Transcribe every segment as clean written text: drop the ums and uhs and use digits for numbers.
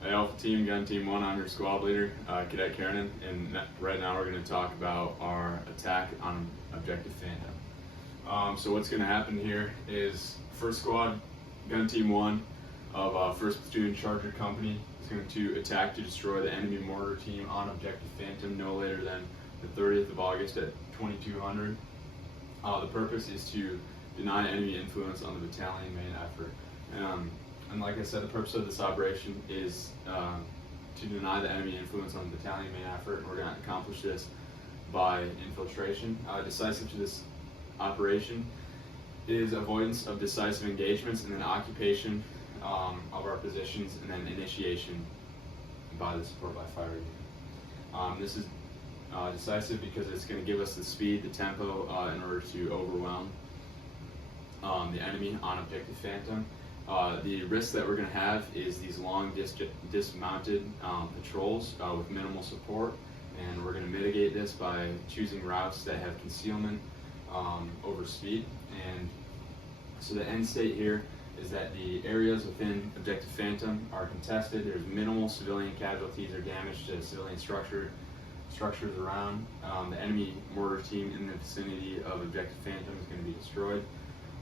Hey, Alpha Team, Gun Team 1, I'm your squad leader, Cadet Kiernan, and right now we're going to talk about our attack on Objective Phantom. So what's going to happen here is First Squad, Gun Team 1 of 1st Platoon Charger Company is going to attack to destroy the enemy mortar team on Objective Phantom no later than the 30th of August at 2200. The purpose is to deny enemy influence on the battalion main effort. And like I said, the purpose of this operation is to deny the enemy influence on the battalion main effort. We're going to accomplish this by infiltration. Decisive to this operation is avoidance of decisive engagements, and then occupation of our positions, and then initiation by the support by fire unit. This is decisive because it's going to give us the speed, the tempo in order to overwhelm the enemy on Objective Phantom. The risk that we're going to have is these long dismounted patrols with minimal support, and we're going to mitigate this by choosing routes that have concealment over speed. And so the end state here is that the areas within Objective Phantom are contested. There's minimal civilian casualties or damage to civilian structures around. The enemy mortar team in the vicinity of Objective Phantom is going to be destroyed.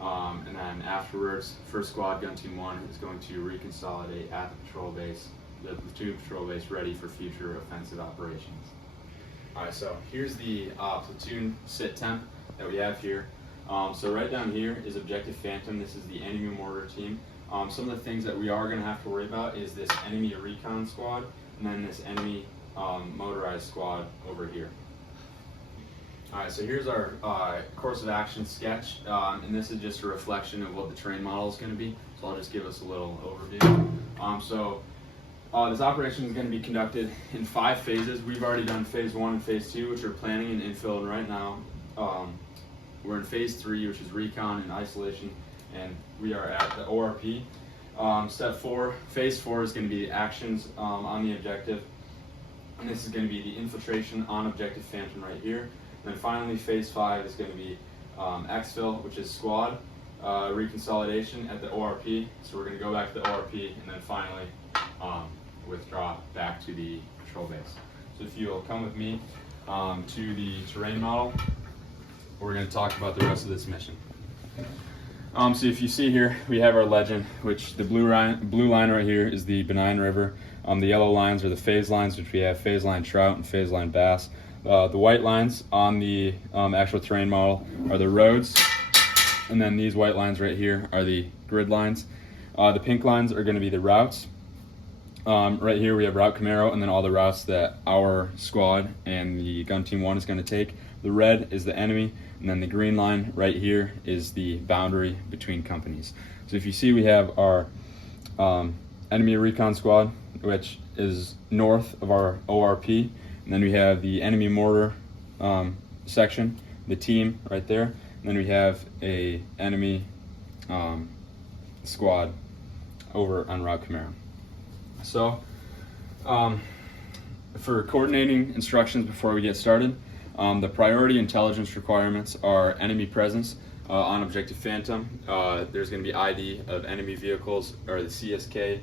And then afterwards, First Squad, Gun Team 1 is going to reconsolidate at the patrol base, the platoon patrol base, ready for future offensive operations. Alright, so here's the platoon sit temp that we have here. So right down here is Objective Phantom. This is the enemy mortar team. Some of the things that we are going to have to worry about is this enemy recon squad, and then this enemy motorized squad over here. Alright, so here's our course of action sketch, and this is just a reflection of what the terrain model is going to be, so I'll just give us a little overview. This operation is going to be conducted in 5 phases. We've already done phase 1 and phase 2, which are planning and infill, and right now we're in phase 3, which is recon and isolation, and we are at the ORP. Phase 4 is going to be actions on the objective, and this is going to be the infiltration on Objective Phantom right here. And then finally, phase 5 is going to be exfil, which is squad reconsolidation at the ORP. So we're going to go back to the ORP and then finally withdraw back to the patrol base. So if you'll come with me to the terrain model, we're going to talk about the rest of this mission. So if you see here, we have our legend, which the blue line right here is the benign river. The yellow lines are the phase lines, which we have phase line trout and phase line bass. The white lines on the actual terrain model are the roads, and then these white lines right here are the grid lines. The pink lines are going to be the routes. Right here we have Route Camaro, and then all the routes that our squad and the Gun Team 1 is going to take. The red is the enemy, and then the green line right here is the boundary between companies. So if you see, we have our enemy recon squad, which is north of our ORP. And then we have the enemy mortar section, the team right there. And then we have a enemy squad over on Route Camaro. So for coordinating instructions before we get started, the priority intelligence requirements are enemy presence on Objective Phantom. There's going to be ID of enemy vehicles, or the CSK,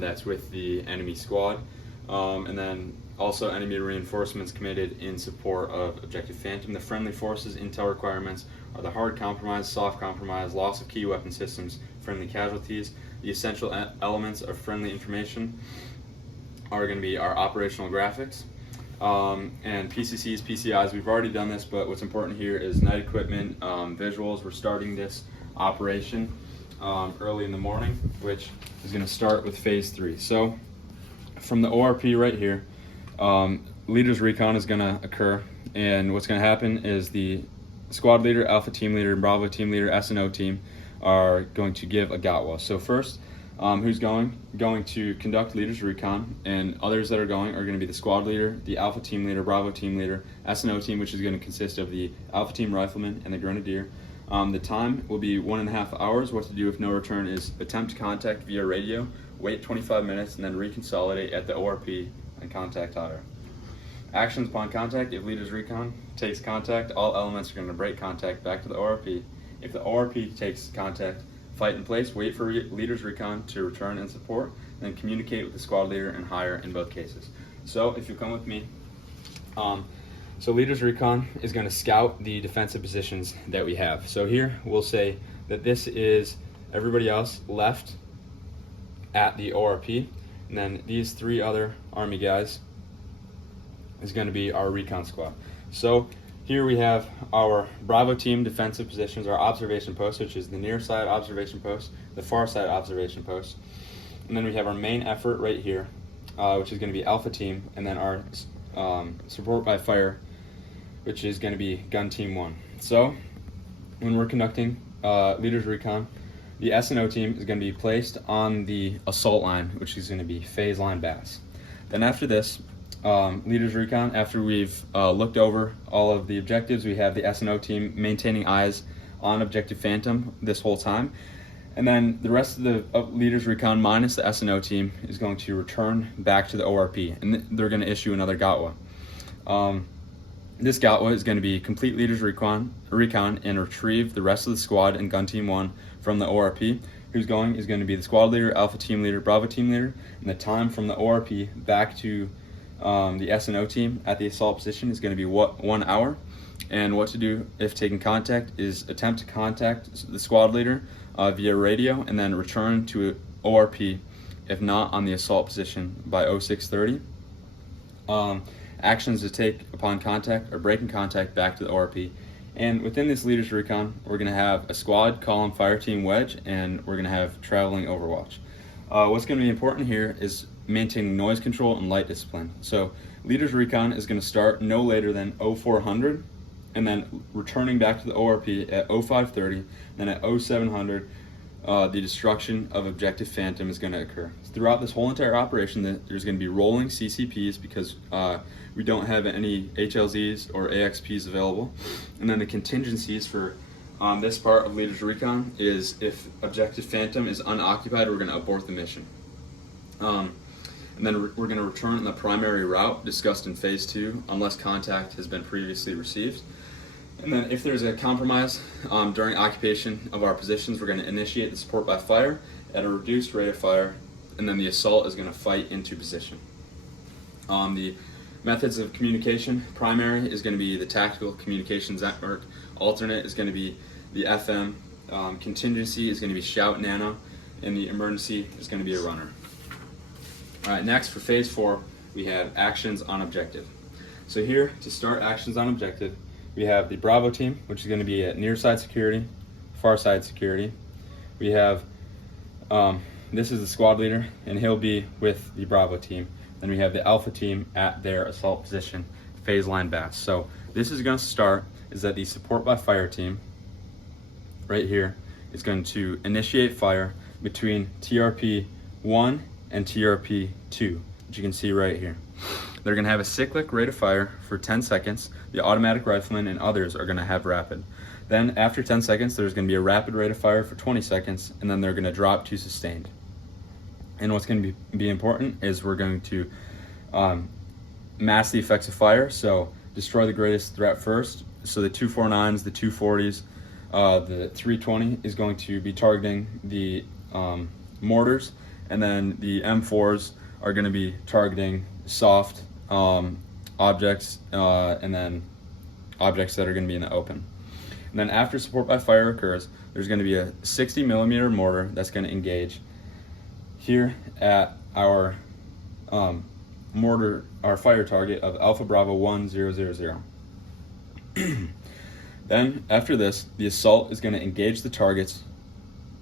that's with the enemy squad. And then also enemy reinforcements committed in support of Objective Phantom. The friendly forces intel requirements are the hard compromise, soft compromise, loss of key weapon systems, friendly casualties. The essential elements of friendly information are going to be our operational graphics. And PCCs, PCIs, we've already done this, but what's important here is night equipment, visuals. We're starting this operation early in the morning, which is going to start with phase 3. So from the ORP right here, leader's recon is going to occur, and what's going to happen is the squad leader, alpha team leader, and bravo team leader, S&O team are going to give a GOTWA. So first, who's going to conduct leader's recon, and others that are going to be the squad leader, the alpha team leader, bravo team leader, S&O team, which is going to consist of the alpha team rifleman and the grenadier. The time will be 1.5 hours. What to do if no return is attempt contact via radio, wait 25 minutes, and then reconsolidate at the ORP and contact auto. Actions upon contact: if leader's recon takes contact, all elements are going to break contact back to the ORP. If the ORP takes contact, fight in place, wait for leader's recon to return and support, then communicate with the squad leader and hire in both cases. So if you come with me, so leader's recon is going to scout the defensive positions that we have. So here we'll say that this is everybody else left at the ORP, and then these 3 other Army guys is going to be our recon squad. So here we have our Bravo team defensive positions, our observation post, which is the near side observation post, the far side observation post, and then we have our main effort right here, which is going to be Alpha team, and then our support by fire, which is going to be gun team 1. So when we're conducting leaders recon, the S&O team is going to be placed on the assault line, which is going to be phase line BAS. Then after this, leaders recon, after we've looked over all of the objectives, we have the S&O team maintaining eyes on objective Phantom this whole time. And then the rest of the leaders recon minus the S&O team is going to return back to the ORP, and they're going to issue another GOTWA. This GOTWA is going to be complete leaders recon and retrieve the rest of the squad and gun team 1 from the ORP. Who's going is going to be the squad leader, Alpha team leader, Bravo team leader, and the time from the ORP back to the S&O team at the assault position is going to be 1 hour. And what to do if taking contact is attempt to contact the squad leader via radio and then return to ORP if not on the assault position by 0630. Actions to take upon contact or breaking contact back to the ORP. And within this leaders recon, we're going to have a squad, column, fire team, wedge, and we're going to have traveling overwatch. What's going to be important here is maintaining noise control and light discipline. So leaders recon is going to start no later than 0400, and then returning back to the ORP at 0530, then at 0700, the destruction of objective Phantom is going to occur. Throughout this whole entire operation, there's going to be rolling CCPs because we don't have any HLZs or AXPs available. And then the contingencies for this part of Leaders Recon is if objective Phantom is unoccupied, we're going to abort the mission. And then we're going to return the primary route discussed in Phase 2 unless contact has been previously received. And then if there's a compromise during occupation of our positions, we're going to initiate the support by fire at a reduced rate of fire, and then the assault is going to fight into position. The methods of communication, primary is going to be the tactical communications network, alternate is going to be the FM, contingency is going to be shout nano, and the emergency is going to be a runner. All right, next for Phase 4, we have actions on objective. So here, to start actions on objective, we have the Bravo team, which is going to be at near side security, far side security. We have, this is the squad leader, and he'll be with the Bravo team. Then we have the Alpha team at their assault position, phase line BAS. So this is going to start is that the support by fire team, right here, is going to initiate fire between TRP 1 and TRP 2, which you can see right here. They're going to have a cyclic rate of fire for 10 seconds. The automatic rifleman and others are going to have rapid. Then after 10 seconds, there's going to be a rapid rate of fire for 20 seconds, and then they're going to drop to sustained. And what's going to be important is we're going to mask the effects of fire, so destroy the greatest threat first. So the 249s, the 240s, the 320 is going to be targeting the mortars, and then the M4s are going to be targeting soft objects, and then objects that are going to be in the open. And then after support by fire occurs, there's going to be a 60 millimeter mortar that's going to engage here at our mortar, our fire target of Alpha Bravo 1000. Then after this, the assault is going to engage the targets,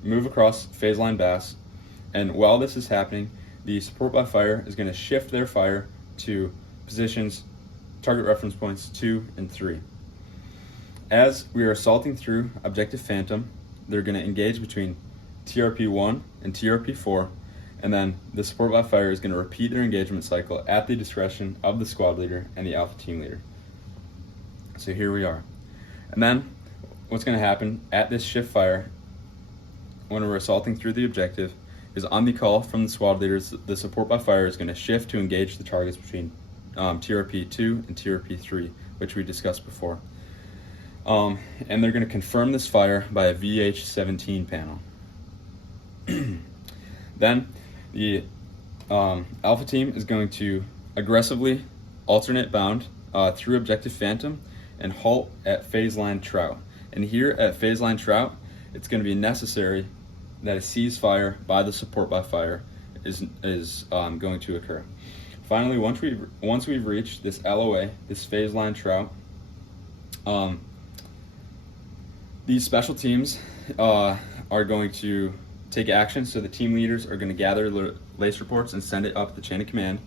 move across phase line BAS, and while this is happening, the support by fire is going to shift their fire to positions, target reference points 2 and 3. As we are assaulting through objective Phantom, they're going to engage between TRP 1 and TRP 4, and then the support by fire is going to repeat their engagement cycle at the discretion of the squad leader and the Alpha team leader. So here we are. And then what's going to happen at this shift fire when we're assaulting through the objective is on the call from the squad leaders, the support by fire is going to shift to engage the targets between TRP 2 and TRP 3, which we discussed before. And they're going to confirm this fire by a VH17 panel. Then the Alpha team is going to aggressively alternate bound through objective Phantom and halt at phase line Trout. And here at phase line Trout, it's going to be necessary that a ceasefire by the support by fire is going to occur. Finally, once we've reached this LOA, this phase line Trout, these special teams are going to take action. So the team leaders are going to gather lace reports and send it up the chain of command.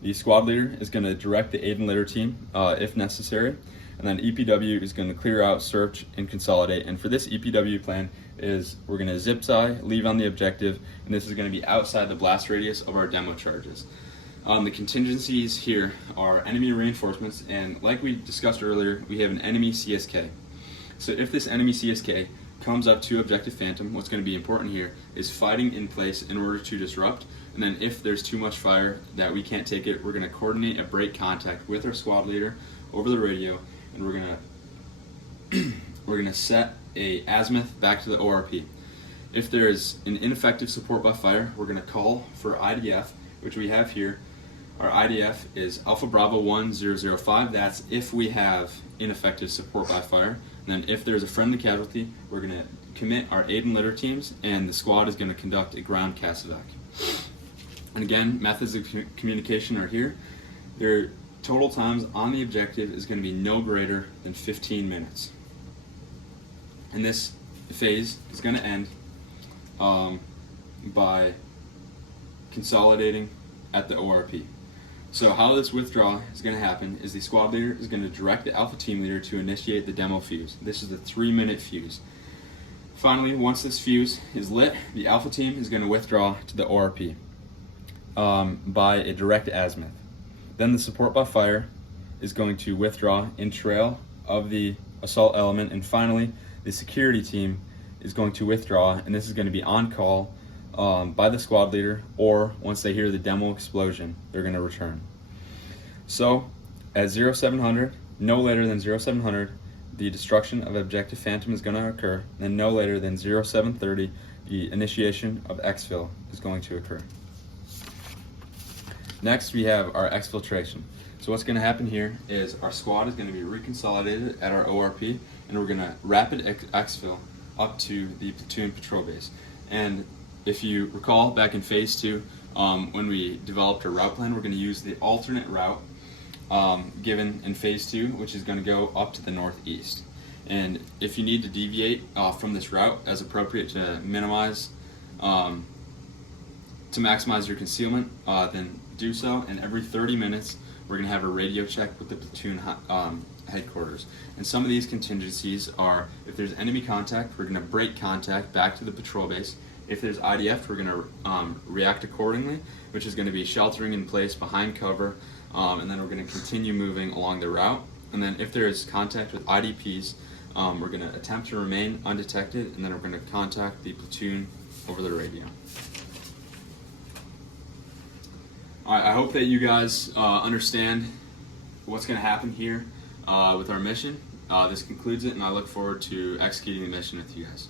The squad leader is going to direct the aid and litter team if necessary, and then EPW is going to clear out, search, and consolidate. And for this EPW plan is we're going to zip tie, leave on the objective, and this is going to be outside the blast radius of our demo charges. The contingencies here are enemy reinforcements, and like we discussed earlier, we have an enemy CSK. So if this enemy CSK comes up to objective Phantom, what's going to be important here is fighting in place in order to disrupt, and then if there's too much fire that we can't take it, we're going to coordinate a break contact with our squad leader over the radio, and we're going to set a azimuth back to the ORP. If there's an ineffective support by fire, we're going to call for IDF, which we have here. Our IDF is Alpha Bravo 1005. That's if we have ineffective support by fire. And then if there's a friendly casualty, we're going to commit our aid and litter teams, and the squad is going to conduct a ground CASEVAC. And again, methods of communication are here. Their total times on the objective is going to be no greater than 15 minutes. And this phase is going to end by consolidating at the ORP. So how this withdrawal is going to happen is the squad leader is going to direct the Alpha team leader to initiate the demo fuse. This is a 3-minute fuse. Finally, once this fuse is lit, the Alpha team is going to withdraw to the ORP by a direct azimuth. Then the support by fire is going to withdraw in trail of the assault element, and finally the security team is going to withdraw, and this is going to be on call by the squad leader, or once they hear the demo explosion, they're going to return. So at 0700, no later than 0700, the destruction of objective Phantom is going to occur, and no later than 0730, the initiation of exfil is going to occur. Next, we have our exfiltration. So what's going to happen here is our squad is going to be reconsolidated at our ORP, and we're going to rapid exfil up to the platoon patrol base. And if you recall back in phase 2, when we developed our route plan, we're going to use the alternate route given in phase 2, which is going to go up to the northeast. And if you need to deviate from this route as appropriate to maximize your concealment, then do so. And every 30 minutes, we're going to have a radio check with the platoon headquarters. And some of these contingencies are, if there's enemy contact, we're going to break contact back to the patrol base. If there's IDF, we're going to react accordingly, which is going to be sheltering in place behind cover, and then we're going to continue moving along the route. And then if there is contact with IDPs, we're going to attempt to remain undetected, and then we're going to contact the platoon over the radio. Alright, I hope that you guys understand what's going to happen here with our mission. This concludes it, and I look forward to executing the mission with you guys.